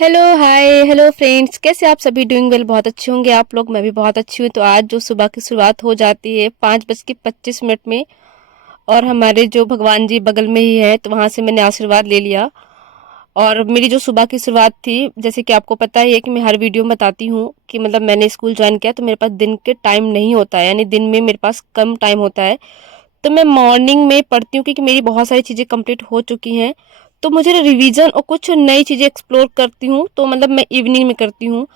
Hello hi hello friends, कैसे आप सभी? डूइंग वेल, बहुत अच्छे होंगे आप लोग। मैं भी बहुत अच्छी हूँ। तो आज जो सुबह की शुरुआत हो जाती है 5:25 में, और हमारे जो भगवान जी बगल में ही है, तो वहाँ से मैंने आशीर्वाद ले लिया। और मेरी जो सुबह की शुरुआत थी, जैसे कि आपको पता ही है कि मैं हर वीडियो में बताती हूँ कि मतलब मैंने स्कूल ज्वाइन किया तो मेरे पास दिन के टाइम नहीं होता है, यानी दिन में मेरे पास कम टाइम होता है। तो मैं मॉर्निंग में पढ़ती हूँ क्योंकि मेरी बहुत सारी चीज़ें कंप्लीट हो चुकी हैं। तो मुझे रिवीजन और कुछ नई चीज़ें एक्सप्लोर करती हूँ, तो मतलब मैं इवनिंग में करती हूँ।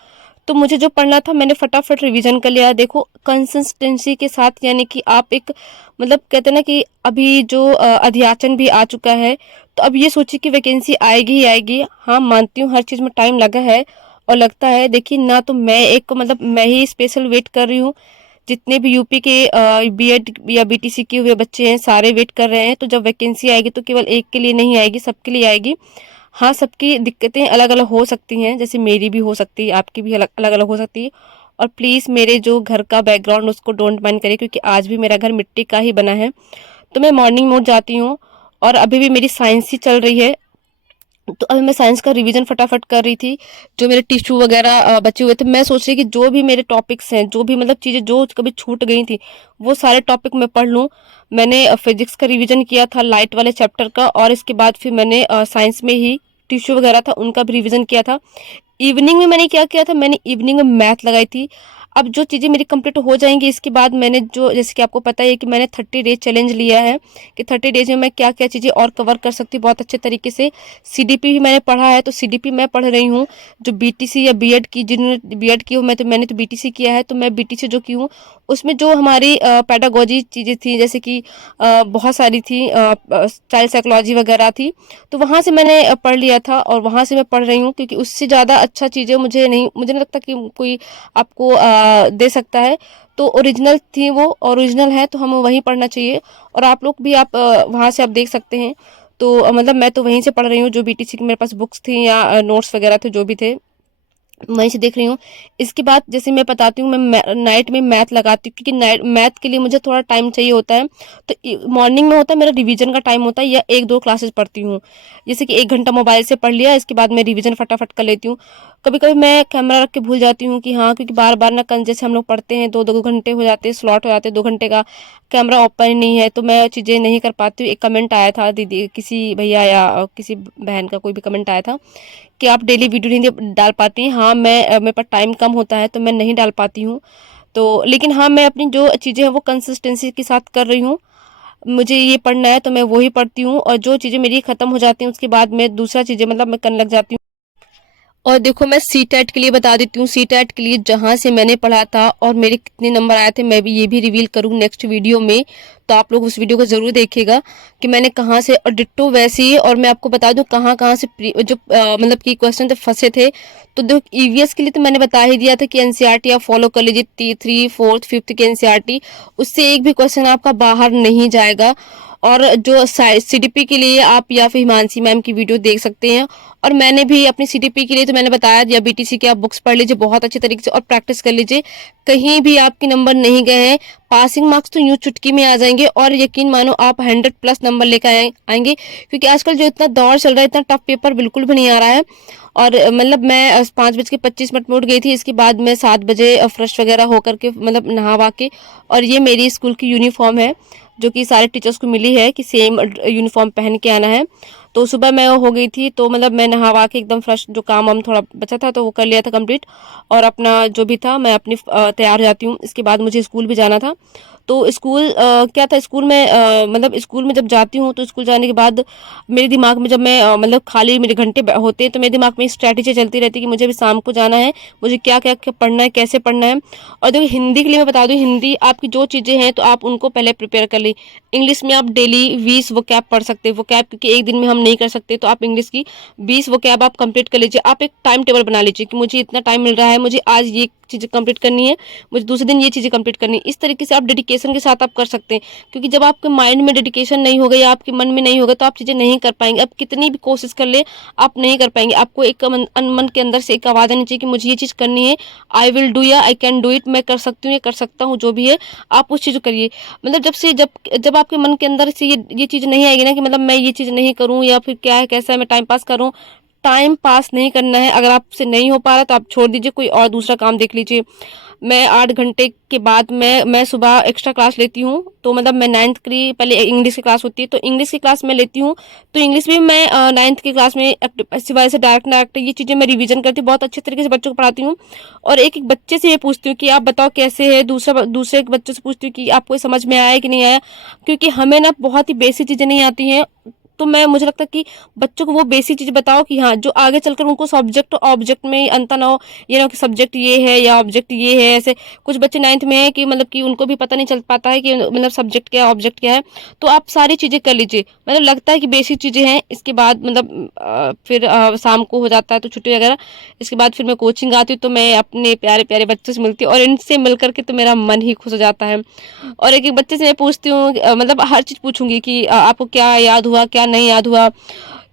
तो मुझे जो पढ़ना था मैंने फटाफट रिवीजन कर लिया। देखो, कंसिस्टेंसी के साथ, यानी कि आप एक मतलब कहते हैं ना कि अभी जो अध्याचन भी आ चुका है, तो अब ये सोचिए कि वैकेंसी आएगी ही आएगी। हाँ, मानती हूँ हर चीज़ में टाइम लगा है और लगता है। देखिए ना, तो मैं एक मतलब मैं ही स्पेशल वेट कर रही हूँ। जितने भी यूपी के बीएड या बीटीसी किए हुए बच्चे हैं, सारे वेट कर रहे हैं। तो जब वैकेंसी आएगी तो केवल एक के लिए नहीं आएगी, सबके लिए आएगी। हाँ, सबकी दिक्कतें अलग अलग हो सकती हैं, जैसे मेरी भी हो सकती है, आपकी भी अलग अलग अलग हो सकती है। और प्लीज़ मेरे जो घर का बैकग्राउंड उसको डोंट माइंड करिए, क्योंकि आज भी मेरा घर मिट्टी का ही बना है। तो मैं मॉर्निंग मोड जाती हूँ और अभी भी मेरी साइंस ही चल रही है। तो अभी मैं साइंस का रिवीजन फटाफट कर रही थी। जो मेरे टिश्यू वगैरह बचे हुए थे, मैं सोच रही कि जो भी मेरे टॉपिक्स हैं, जो भी मतलब चीज़ें जो कभी छूट गई थी, वो सारे टॉपिक मैं पढ़ लूँ। मैंने फिजिक्स का रिवीजन किया था, लाइट वाले चैप्टर का, और इसके बाद फिर मैंने साइंस में ही टिश्यू वगैरह था उनका भी रिवीजन किया था। इवनिंग में मैंने क्या किया था, मैंने इवनिंग में मैथ लगाई थी। अब जो चीज़ें मेरी कंप्लीट हो जाएंगी, इसके बाद मैंने जो, जैसे कि आपको पता है कि मैंने 30 डेज चैलेंज लिया है कि 30 डेज में मैं क्या क्या चीज़ें और कवर कर सकती हूँ बहुत अच्छे तरीके से। सीडीपी भी मैंने पढ़ा है, तो सीडीपी मैं पढ़ रही हूँ। जो बीटीसी या बीएड की, जिन्होंने बीएड की हो, मैंने तो बीटीसी किया है, तो मैं बीटीसी जो की हूँ, उसमें जो हमारी पेडागोजी चीज़ें थी, जैसे कि बहुत सारी थी, चाइल्ड साइकोलॉजी वगैरह थी। तो वहाँ से मैंने पढ़ लिया था और वहाँ से मैं पढ़ रही हूँ, क्योंकि उससे ज़्यादा अच्छा चीज़ें मुझे नहीं लगता कि कोई आपको दे सकता है। तो ओरिजिनल थी वो, ओरिजिनल है, तो हमें वहीं पढ़ना चाहिए। और आप लोग भी आप वहाँ से आप देख सकते हैं। तो मतलब मैं तो वहीं से पढ़ रही हूँ, जो बीटीसी की मेरे पास बुक्स थी या नोट्स वगैरह थे जो भी थे, वहीं से देख रही हूँ। इसके बाद जैसे मैं बताती हूँ, मैं नाइट में मैथ लगाती हूँ, क्योंकि नाइट मैथ के लिए मुझे थोड़ा टाइम चाहिए होता है। तो मॉर्निंग में होता है मेरा रिवीजन का टाइम होता है, या एक दो क्लासेस पढ़ती हूँ। जैसे कि 1 घंटा मोबाइल से पढ़ लिया, इसके बाद मैं रिवीजन फटाफट कर लेती हूँ। कभी कभी मैं कैमरा रख के भूल जाती हूँ कि हाँ, क्योंकि बार बार ना जैसे हम लोग पढ़ते हैं, दो दो घंटे हो जाते हैं, स्लॉट हो जाते हैं 2 घंटे का, कैमरा ओपन नहीं है, तो मैं चीज़ें नहीं कर पाती हूँ। एक कमेंट आया था दीदी, किसी भैया या किसी बहन का कोई भी कमेंट आया था कि आप डेली वीडियो नहीं डाल पाती हैं। हाँ, मेरे पास टाइम कम होता है तो मैं नहीं डाल पाती हूँ। तो लेकिन हाँ, मैं अपनी जो चीज़ें हैं वो कंसिस्टेंसी के साथ कर रही हूँ। मुझे ये पढ़ना है तो मैं वो ही पढ़ती हूँ, और जो चीज़ें मेरी ख़त्म हो जाती हैं उसके बाद मैं दूसरा चीज़ें मतलब मैं करने लग जाती हूँ। और देखो, मैं सीटेट के लिए बता देती हूँ। सीटेट के लिए जहाँ से मैंने पढ़ा था और मेरे कितने नंबर आए थे, मैं भी ये भी रिवील करूँ नेक्स्ट वीडियो में। तो आप लोग उस वीडियो को ज़रूर देखिएगा कि मैंने कहाँ से, और डिट्टो वैसे ही। और मैं आपको बता दूँ कहाँ कहाँ से जो मतलब कि क्वेश्चन थे फंसे थे। तो देखो, ईवीएस के लिए तो मैंने बता ही दिया था कि एनसीईआरटी आप फॉलो कर लीजिए, 3, 4, 5 के एनसीईआरटी। उससे एक भी क्वेश्चन आपका बाहर नहीं जाएगा। और जो सीडीपी के लिए आप या फिर हिमांशी मैम की वीडियो देख सकते हैं। और मैंने भी अपनी सीडीपी के लिए तो मैंने बताया, या बीटीसी की आप बुक्स पढ़ लीजिए बहुत अच्छे तरीके से और प्रैक्टिस कर लीजिए। कहीं भी आपके नंबर नहीं गए हैं, पासिंग मार्क्स तो यूं चुटकी में आ जाएंगे, और यकीन मानो आप 100+ नंबर लेकर आएंगे। क्योंकि आजकल जो इतना दौर चल रहा है, इतना टफ पेपर बिल्कुल भी नहीं आ रहा है। और मतलब मैं 5:25 में उठ गई थी। इसके बाद मैं 7 बजे फ्रेश वगैरह होकर के, मतलब नहा वा के, और ये मेरी स्कूल की यूनिफॉर्म है जो कि सारे टीचर्स को मिली है कि सेम यूनिफॉर्म पहन के आना है। तो सुबह मैं हो गई थी, तो मतलब मैं नहा के एकदम फ्रेश, जो काम हम थोड़ा बचा था तो वो कर लिया था कंप्लीट। और अपना जो भी था मैं अपनी तैयार हो जाती हूँ। इसके बाद मुझे स्कूल भी जाना था। तो स्कूल क्या था, स्कूल में मतलब स्कूल में जब जाती हूँ, तो स्कूल जाने के बाद मेरे दिमाग में, जब मैं मतलब खाली मेरे घंटे होते हैं, तो मेरे दिमाग में स्ट्रैटेजी चलती रहती है कि मुझे भी शाम को जाना है, मुझे क्या क्या पढ़ना है, कैसे पढ़ना है। और देखो, हिंदी के लिए मैं बता दूँ, हिंदी आपकी जो चीज़ें हैं तो आप उनको पहले प्रिपेयर कर ली। इंग्लिश में आप डेली 20 वोकैब पढ़ सकते हैं। वोकैब क्योंकि एक दिन में हम नहीं कर सकते, तो आप इंग्लिश की 20 वोकैब आप कंप्लीट कर लीजिए। आप एक टाइम टेबल बना लीजिए कि मुझे इतना टाइम मिल रहा है, मुझे आज ये चीज़ें कंप्लीट करनी है, मुझे दूसरे दिन ये चीज़ें कंप्लीट करनी है। इस तरीके से आप डेडिकेशन के साथ आप कर सकते हैं। क्योंकि जब आपके माइंड में डेडिकेशन नहीं होगा या आपके मन में नहीं होगा, तो आप चीज़ें नहीं कर पाएंगे। आप कितनी भी कोशिश कर ले, आप नहीं कर पाएंगे। आपको एक मन के अंदर से एक आवाज़ आनी चाहिए कि मुझे ये चीज़ करनी है, आई विल डू, या आई कैन डू इट, मैं कर सकती हूँ या कर सकता हूँ, जो भी है आप उस चीज़ को करिए। मतलब जब आपके मन के अंदर से ये चीज़ नहीं आएगी ना कि मतलब मैं ये चीज़ नहीं करूँ, या फिर क्या है, कैसा है, मैं टाइम पास करूँ, टाइम पास नहीं करना है। अगर आपसे नहीं हो पा रहा तो आप छोड़ दीजिए, कोई और दूसरा काम देख लीजिए। मैं 8 घंटे के बाद मैं सुबह एक्स्ट्रा क्लास लेती हूँ। तो मतलब मैं 9th की पहले इंग्लिश की क्लास होती है, तो इंग्लिश की क्लास मैं लेती हूँ। तो इंग्लिश भी मैं 9th की क्लास में सिवाय से डायरेक्ट ये चीज़ें मैं रिवीजन करती हूँ, बहुत अच्छे तरीके से बच्चों को पढ़ाती हूँ। और एक एक बच्चे से ये पूछती हूँ कि आप बताओ कैसे है, दूसरे बच्चों से पूछती हूँ कि आपको समझ में आया कि नहीं आया, क्योंकि हमें ना बहुत ही बेसिक चीज़ें नहीं आती हैं। तो मैं मुझे लगता है कि बच्चों को वो बेसिक चीज़ बताओ कि हाँ, जो आगे चलकर उनको सब्जेक्ट ऑब्जेक्ट में अंतर ना हो। ये ना हो कि सब्जेक्ट ये है या ऑब्जेक्ट ये है। ऐसे कुछ बच्चे 9th में है कि मतलब कि उनको भी पता नहीं चल पाता है कि मतलब सब्जेक्ट क्या है, ऑब्जेक्ट क्या है। तो आप सारी चीज़ें कर लीजिए, मतलब लगता है कि बेसिक चीज़ें हैं। इसके बाद मतलब फिर शाम को हो जाता है तो छुट्टी वगैरह। इसके बाद फिर मैं कोचिंग आती हूँ, तो मैं अपने प्यारे प्यारे बच्चों से मिलती हूँ, और इनसे मिल करके तो मेरा मन ही खुश हो जाता है। और एक एक बच्चे से मैं पूछती हूँ, मतलब हर चीज़ पूछूंगी कि आपको क्या याद हुआ, क्या नहीं याद हुआ।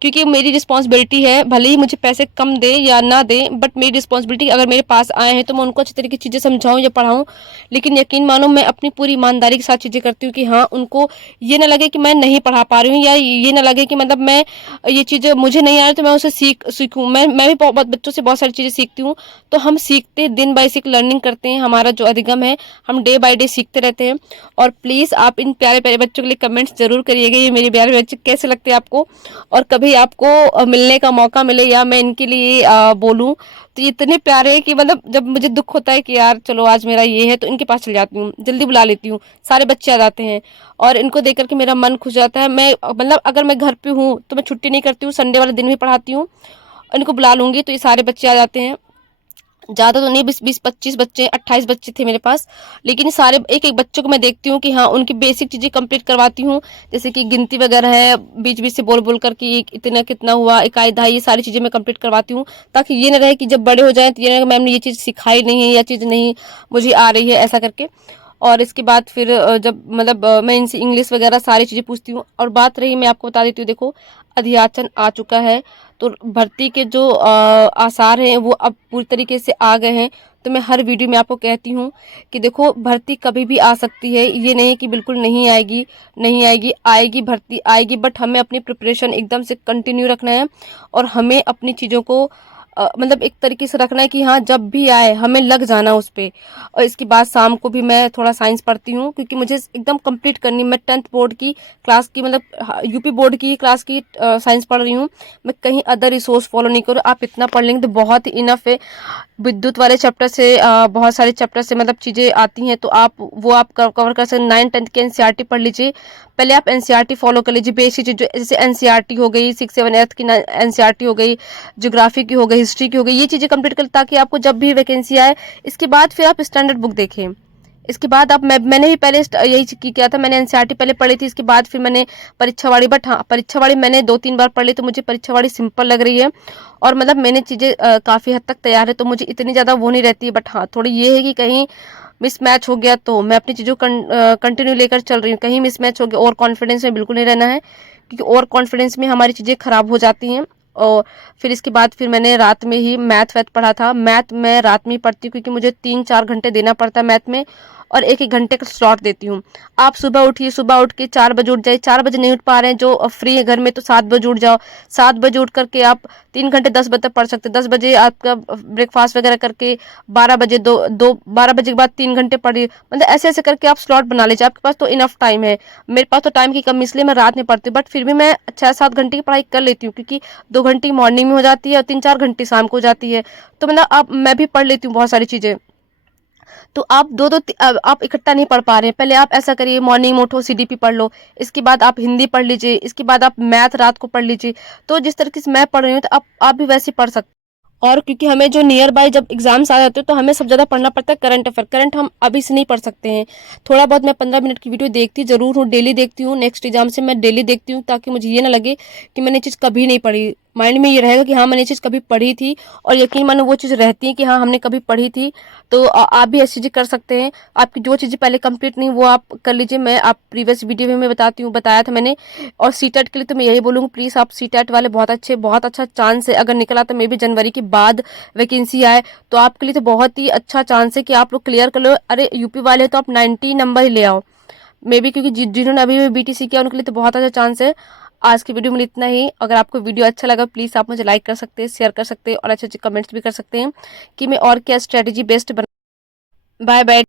क्योंकि मेरी रिस्पॉन्सिबिलिटी है, भले ही मुझे पैसे कम दे या ना दे, बट मेरी रिस्पॉन्सिबिलिटी, अगर मेरे पास आए हैं तो मैं उनको अच्छी तरीके की चीज़ें समझाऊं या पढ़ाऊं। लेकिन यकीन मानो, मैं अपनी पूरी ईमानदारी के साथ चीज़ें करती हूँ कि हाँ, उनको ये ना लगे कि मैं नहीं पढ़ा पा रही हूँ, या ये ना लगे कि मतलब मैं ये चीज़ें मुझे नहीं आ रही तो मैं उसे सीखूँ। मैं भी बहुत बच्चों से बहुत सारी चीज़ें सीखती हूँ। तो हम सीखते, दिन बाय सीख लर्निंग करते हैं, हमारा जो अधिगम है, हम डे बाय डे सीखते रहते हैं। और प्लीज़ आप इन प्यारे प्यारे बच्चों के लिए कमेंट्स जरूर करिएगा, ये मेरे प्यारे बच्चे कैसे लगते हैं आपको। और कभी आपको मिलने का मौका मिले या मैं इनके लिए बोलूं, तो ये इतने प्यारे हैं कि मतलब जब मुझे दुख होता है कि यार चलो आज मेरा ये है, तो इनके पास चल जाती हूँ, जल्दी बुला लेती हूँ। सारे बच्चे आ जाते हैं और इनको देख करके मेरा मन खुश जाता है। मैं मतलब अगर मैं घर पे हूँ तो मैं छुट्टी नहीं करती हूँ, संडे वाले दिन भी पढ़ाती हूँ। इनको बुला लूंगी तो ये सारे बच्चे आ जाते हैं। ज़्यादा तो नहीं, 20-25 बच्चे, 28 बच्चे थे मेरे पास। लेकिन सारे एक एक बच्चों को मैं देखती हूँ कि हाँ, उनकी बेसिक चीज़ें कंप्लीट करवाती हूँ। जैसे कि गिनती वगैरह है, बीच बीच से बोल बोल कर कि इतना कितना हुआ, इकाई दहाई, ये सारी चीज़ें मैं कंप्लीट करवाती हूँ। ताकि ये ना रहे कि जब बड़े हो जाएं तो ये ना, मैम ने ये चीज़ सिखाई नहीं है या चीज़ नहीं मुझे आ रही है, ऐसा करके। और इसके बाद फिर जब मतलब मैं इनसे इंग्लिश वगैरह सारी चीज़ें पूछती हूँ। और बात रही, मैं आपको बता देती हूँ, देखो अधियाचन आ चुका है, तो भर्ती के जो आसार हैं वो अब पूरी तरीके से आ गए हैं। तो मैं हर वीडियो में आपको कहती हूँ कि देखो, भर्ती कभी भी आ सकती है, ये नहीं कि बिल्कुल नहीं आएगी। नहीं आएगी, आएगी, भर्ती आएगी, बट हमें अपनी प्रिपरेशन एकदम से कंटिन्यू रखना है। और हमें अपनी चीज़ों को मतलब एक तरीके से रखना है कि हाँ, जब भी आए हमें लग जाना उस पर। और इसके बाद शाम को भी मैं थोड़ा साइंस पढ़ती हूँ, क्योंकि मुझे एकदम कंप्लीट करनी। मैं 10th बोर्ड की क्लास की, मतलब यूपी बोर्ड की क्लास की साइंस पढ़ रही हूँ। मैं कहीं अदर रिसोर्स फॉलो नहीं करूँ। आप इतना पढ़ लेंगे तो बहुत ही इनफ है। विद्युत वाले चैप्टर से बहुत सारे चैप्टर से मतलब चीज़ें आती हैं, तो आप वो आप कवर कर सकते। 9th-10th की एनसीईआरटी पढ़ लीजिए। पहले आप एनसीईआरटी फॉलो कर लीजिए, बेसिक चीज़, जैसे एनसीईआरटी हो गई, 6-7-8 की एनसीईआरटी हो गई, ज्योग्राफी की हो गई, हिस्ट्री की हो गई, ये चीज़ें कंप्लीट कर, ताकि आपको जब भी वैकेंसी आए, इसके बाद फिर आप स्टैंडर्ड बुक देखें। इसके बाद आप, मैंने भी पहले यही किया था। मैंने एनसीईआरटी पहले पढ़ी थी, इसके बाद फिर मैंने परीक्षा वाली, बट हाँ, परीक्षा वाली मैंने 2-3 बार पढ़ ली, तो मुझे परीक्षा वाली सिंपल लग रही है। और मतलब मैंने चीज़ें काफ़ी हद तक तैयार है, तो मुझे इतनी ज़्यादा वो नहीं रहती है। बट हाँ, थोड़ी ये है कि कहीं मिसमैच हो गया तो मैं अपनी चीज़ों कंटिन्यू लेकर चल रही हूँ। कहीं मिसमैच हो गया, ओवर कॉन्फिडेंस में बिल्कुल नहीं रहना है, क्योंकि ओवर कॉन्फिडेंस में हमारी चीज़ें ख़राब हो जाती हैं। और फिर इसके बाद फिर मैंने रात में ही मैथ वैथ पढ़ा था। मैथ मैं रात में ही पढ़ती हूँ, क्योंकि मुझे 3-4 घंटे देना पड़ता है मैथ में, और 1-1 घंटे का स्लॉट देती हूँ। आप सुबह उठिए, सुबह उठ के 4 बजे उठ जाइए। 4 बजे नहीं उठ पा रहे हैं जो फ्री है घर में, तो 7 बजे उठ जाओ। 7 बजे उठ करके आप 3 घंटे 10 बजे तक पढ़ सकते हैं। 10 बजे आपका ब्रेकफास्ट वगैरह करके 12 बजे 12 बजे के बाद 3 घंटे पढ़िए। मतलब ऐसे ऐसे करके आप स्लॉट बना लीजिए, आपके पास तो इनफ टाइम है। मेरे पास तो टाइम की कमी, इसलिए मैं रात में पढ़ती हूँ, बट फिर भी मैं 6-7 घंटे की पढ़ाई कर लेती हूँ, क्योंकि 2 घंटे मॉर्निंग में हो जाती है और 3-4 घंटे शाम को हो जाती है। तो मतलब आप, मैं भी पढ़ लेती हूँ बहुत सारी चीज़ें। तो आप दो दो आप इकट्ठा नहीं पढ़ पा रहे हैं, पहले आप ऐसा करिए, मॉर्निंग में उठो, सीडीपी पढ़ लो। इसके बाद आप हिंदी पढ़ लीजिए, इसके बाद आप मैथ रात को पढ़ लीजिए। तो जिस तरीके से मैं पढ़ रही हूँ, तो आप भी वैसे पढ़ सकते हैं। और क्योंकि हमें जो नियर बाय जब एग्जाम्स आ जाते हैं, तो हमें सब ज़्यादा पढ़ना पड़ता है करंट अफेयर। करंट हम अभी से नहीं पढ़ सकते हैं। थोड़ा बहुत मैं 15 मिनट की वीडियो देखती ज़रूर हूँ, डेली देखती हूँ। नेक्स्ट एग्जाम से मैं डेली देखती हूँ, ताकि मुझे ये ना लगे कि मैंने चीज़ कभी नहीं पढ़ी। माइंड में ये रहेगा कि हाँ, मैंने ये चीज़ कभी पढ़ी थी, और यकीन मानो वो चीज़ रहती है कि हाँ, हमने कभी पढ़ी थी। तो आप भी ऐसी चीज़ें कर सकते हैं। आपकी जो चीज़ें पहले कंप्लीट नहीं, वो आप कर लीजिए। मैं आप प्रीवियस वीडियो में मैं बताया था मैंने। और सीटेट के लिए तो मैं यही बोलूँगी, प्लीज़ आप सीटेट वाले, बहुत अच्छा चांस है। अगर निकला तो मे भी जनवरी के बाद वैकेंसी आए, तो आपके लिए तो बहुत ही अच्छा चांस है कि आप लोग क्लियर कर लो। अरे यूपी वाले तो आप 90 नंबर ही ले आओ, मे बी, क्योंकि जिन्होंने अभी भी बीटीसी किया उनके लिए तो बहुत अच्छा चांस है। आज की वीडियो में इतना ही। अगर आपको वीडियो अच्छा लगा प्लीज़ आप मुझे लाइक कर सकते हैं, शेयर कर सकते हैं और अच्छे अच्छे कमेंट्स भी कर सकते हैं कि मैं और क्या स्ट्रेटेजी बेस्ट बना। Bye bye.